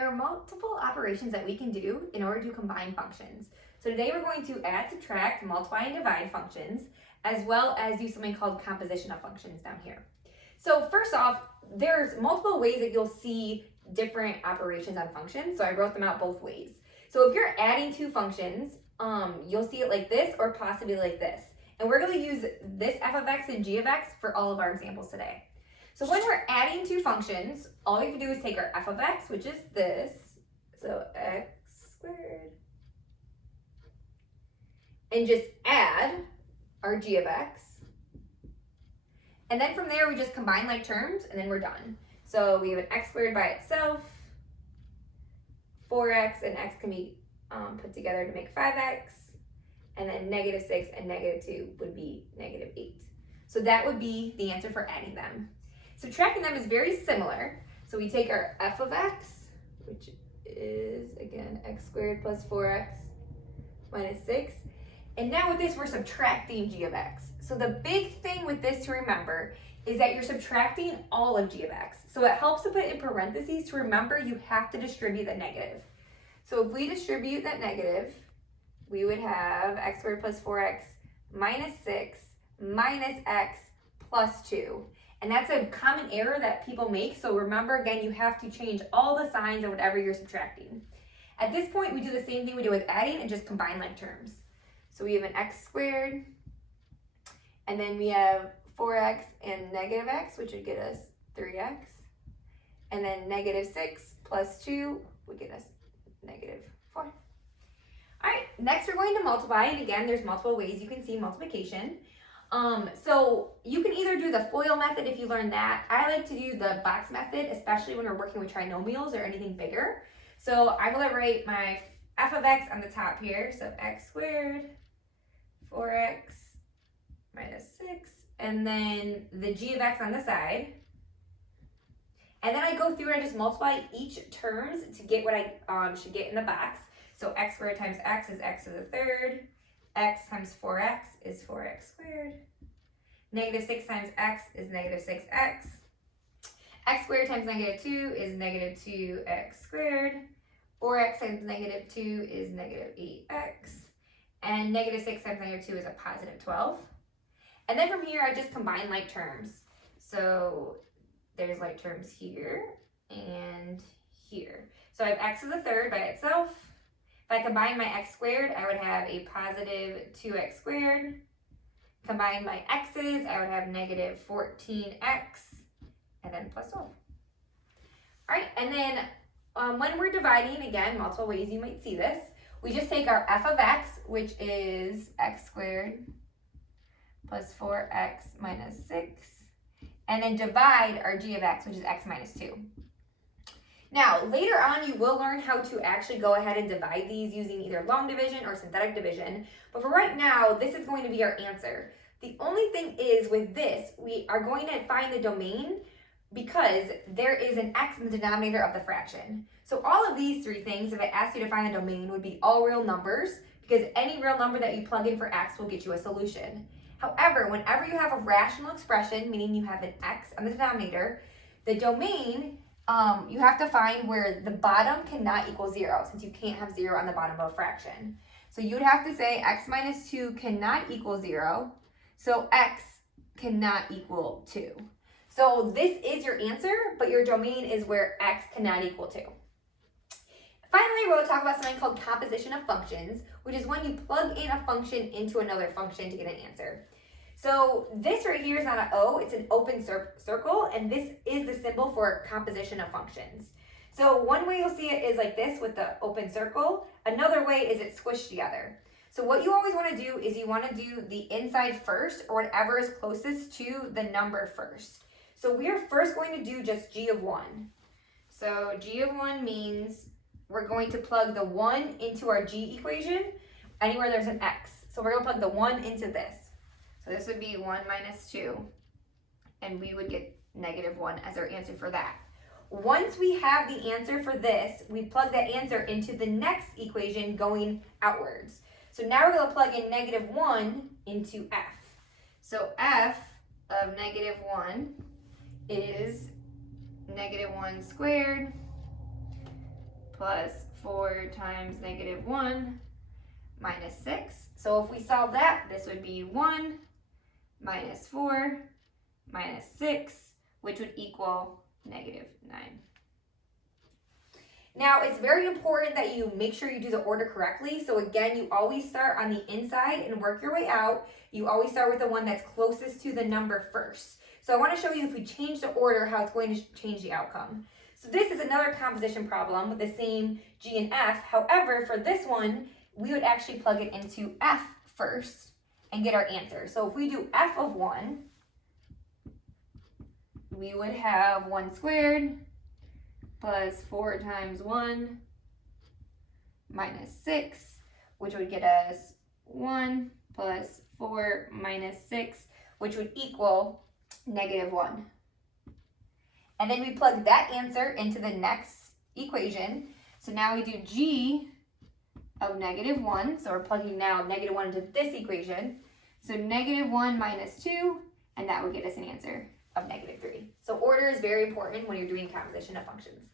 There are multiple operations that we can do in order to combine functions. So today we're going to add, subtract, multiply, and divide functions, as well as do something called composition of functions down here. So first off, there's multiple ways that you'll see different operations on functions, so I wrote them out both ways. So if you're adding two functions, you'll see it like this or possibly like this. And we're going to use this f of x and g of x for all of our examples today. So when we're adding two functions, all we have to do is take our f of x, which is this, so x squared, and just add our g of x. And then from there, we just combine like terms, and then we're done. So we have an x squared by itself, 4x, and x can be put together to make 5x, and then negative 6 and negative 2 would be negative 8. So that would be the answer for adding them. Subtracting them is very similar. So we take our f of x, which is, again, x squared plus 4x minus 6. And now with this, we're subtracting g of x. So the big thing with this to remember is that you're subtracting all of g of x. So it helps to put in parentheses to remember you have to distribute the negative. So if we distribute that negative, we would have x squared plus 4x minus 6 minus x plus 2. And that's a common error that people make. So remember, again, you have to change all the signs of whatever you're subtracting. At this point, we do the same thing we do with adding and just combine like terms. So we have an x squared, and then we have 4x and negative x, which would get us 3x. And then negative 6 plus 2 would get us negative 4. All right, next we're going to multiply. And again, there's multiple ways you can see multiplication. So you can either do the FOIL method if you learn that. I like to do the box method, especially when we're working with trinomials or anything bigger. So I'm going to write my f of x on the top here. So x squared, 4x minus 6, and then the g of x on the side. And then I go through and I just multiply each terms to get what I should get in the box. So x squared times x is x to the third. X times 4x is 4x squared. Negative 6 times x is negative 6x. X squared times negative 2 is negative 2x squared. 4x times negative 2 is negative 8x. And negative 6 times negative 2 is a positive 12. And then from here, I just combine like terms. So there's like terms here and here. So I have x to the third by itself. If I combine my x squared, I would have a positive 2x squared. Combine my x's, I would have negative 14x, and then plus 12. All right, and then when we're dividing, again, multiple ways you might see this, we just take our f of x, which is x squared plus 4x minus 6, and then divide our g of x, which is x minus 2. Now, later on, you will learn how to actually go ahead and divide these using either long division or synthetic division. But for right now, this is going to be our answer. The only thing is with this, we are going to find the domain because there is an x in the denominator of the fraction. So all of these three things, if I asked you to find a domain, would be all real numbers because any real number that you plug in for x will get you a solution. However, whenever you have a rational expression, meaning you have an x on the denominator, the domain, you have to find where the bottom cannot equal 0, since you can't have 0 on the bottom of a fraction. So you'd have to say x minus 2 cannot equal 0, so x cannot equal 2. So this is your answer, but your domain is where x cannot equal 2. Finally, we're going to talk about something called composition of functions, which is when you plug in a function into another function to get an answer. So this right here is not an O, it's an open circle, and this is the symbol for composition of functions. So one way you'll see it is like this with the open circle. Another way is it's squished together. So what you always want to do is you want to do the inside first, or whatever is closest to the number first. So we are first going to do just g of 1. So g of 1 means we're going to plug the 1 into our g equation anywhere there's an x. So we're going to plug the 1 into this. So this would be 1 minus 2, and we would get negative 1 as our answer for that. Once we have the answer for this, we plug that answer into the next equation going outwards. So now we're going to plug in negative 1 into f. So f of negative 1 is negative 1 squared plus 4 times negative 1 minus 6. So if we solve that, this would be 1 minus 4 minus 6, which would equal negative 9. Now, it's very important that you make sure you do the order correctly. So again, you always start on the inside and work your way out. You always start with the one that's closest to the number first. So I want to show you if we change the order, how it's going to change the outcome. So this is another composition problem with the same G and F. However, for this one, we would actually plug it into F first and get our answer. So if we do F of 1, we would have 1 squared plus 4 times 1 minus 6, which would get us 1 plus 4 minus 6, which would equal negative 1. And then we plug that answer into the next equation. So now we do G of negative 1. So we're plugging now negative 1 into this equation. So negative 1 minus 2, and that would get us an answer of negative 3. So order is very important when you're doing composition of functions.